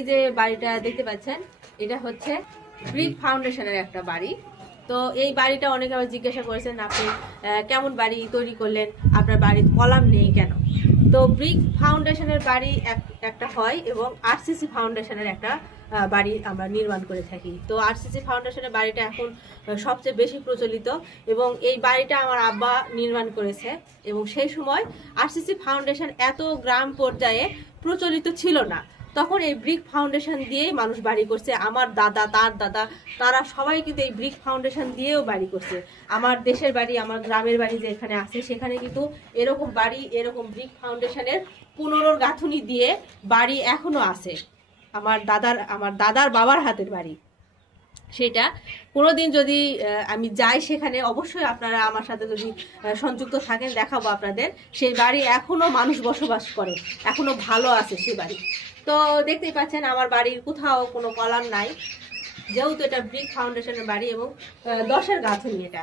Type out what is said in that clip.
এই যে বাড়িটা দেখতে পাচ্ছেন, এটা হচ্ছে ব্রিক ফাউন্ডেশনের একটা বাড়ি। তো এই বাড়িটা অনেকে আবার জিজ্ঞাসা করেছেন, আপনি কেমন বাড়ি তৈরি করলেন, আপনার বাড়ির কলাম নেই কেন? তো ব্রিক ফাউন্ডেশনের বাড়ি একটা হয় এবং আরসিসি ফাউন্ডেশনের একটা বাড়ি আমরা নির্মাণ করে থাকি। তো আরসিসি ফাউন্ডেশনের বাড়িটা এখন সবচেয়ে বেশি প্রচলিত এবং এই বাড়িটা আমার আব্বা নির্মাণ করেছে। এবং সেই সময় আরসিসি ফাউন্ডেশন এত গ্রাম পর্যায়ে প্রচলিত ছিল না, তখন এই ব্রিক ফাউন্ডেশন দিয়েই মানুষ বাড়ি করছে। আমার দাদা, তার দাদা, তারা সবাই কিন্তু এই ব্রিক ফাউন্ডেশন দিয়েও বাড়ি করছে। আমার দেশের বাড়ি, আমার গ্রামের বাড়ি যে এখানে আছে, সেখানে কিন্তু এরকম বাড়ি, এরকম ব্রিক ফাউন্ডেশনের পুনর্গাঁথনি দিয়ে বাড়ি এখনো আছে। আমার দাদার বাবার হাতের বাড়ি সেটা। কোনোদিন যদি আমি যাই সেখানে, অবশ্যই আপনারা আমার সাথে যদি সংযুক্ত থাকেন, দেখাবো আপনাদের। সেই বাড়ি এখনো মানুষ বসবাস করে, এখনো ভালো আছে সেই বাড়ি। তো দেখতেই পাচ্ছেন আমার বাড়ির কোথাও কোনো কলাম নাই, যেহেতু এটা ব্রিক ফাউন্ডেশনের বাড়ি এবং 10-এর গাঁথনি এটা।